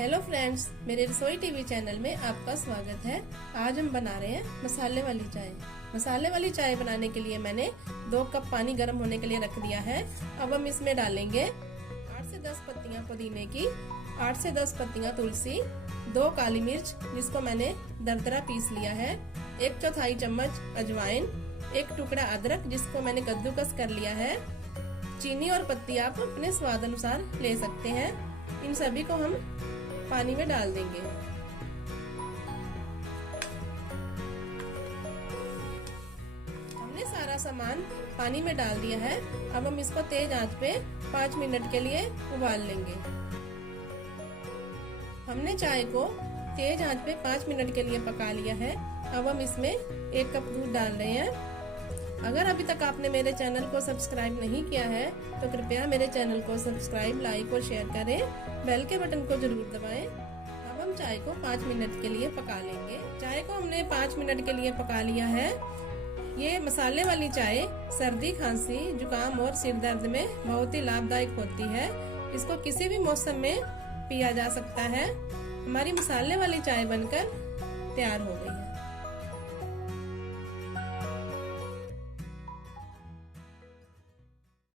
Hello friends, मेरे रसोई TV channel में आपका स्वागत है। आज हम बना रहे हैं मसाले वाली चाय। मसाले वाली चाय बनाने के लिए मैंने 2 कप पानी गर्म होने के लिए रख दिया है। अब हम इसमें डालेंगे 8 से 10 पत्तियां पुदीने की, 8 से 10 पत्तियां तुलसी, 2 काली मिर्च जिसको मैंने दरदरा पीस लिया है, 1/4 चम्मच अजवाइन, 1 टुकड़ा अदरक जिसको मैंने कद्दूकस कर लिया है। चीनी और पत्ती आप अपने स्वाद अनुसार ले सकते हैं। इन सभी को हम पानी में डाल देंगे। हमने सारा सामान पानी में डाल दिया है। अब हम इसको तेज आंच पे 5 मिनट के लिए उबाल लेंगे। हमने चाय को तेज आंच पे 5 मिनट के लिए पका लिया है। अब हम इसमें 1 कप दूध डाल रहे हैं। अगर अभी तक आपने मेरे चैनल को सब्सक्राइब नहीं किया है तो कृपया मेरे चैनल को सब्सक्राइब, लाइक और शेयर करें। बेल के बटन को जरूर दबाएं। अब हम चाय को 5 मिनट के लिए पका लेंगे। चाय को हमने 5 मिनट के लिए पका लिया है। ये मसाले वाली चाय सर्दी, खांसी, जुकाम और सिर दर्द में बहुत ही लाभदायक होती है। इसको किसी भी मौसम में पिया जा सकता है। हमारी मसाले वाली चाय बनकर तैयार हो गई है।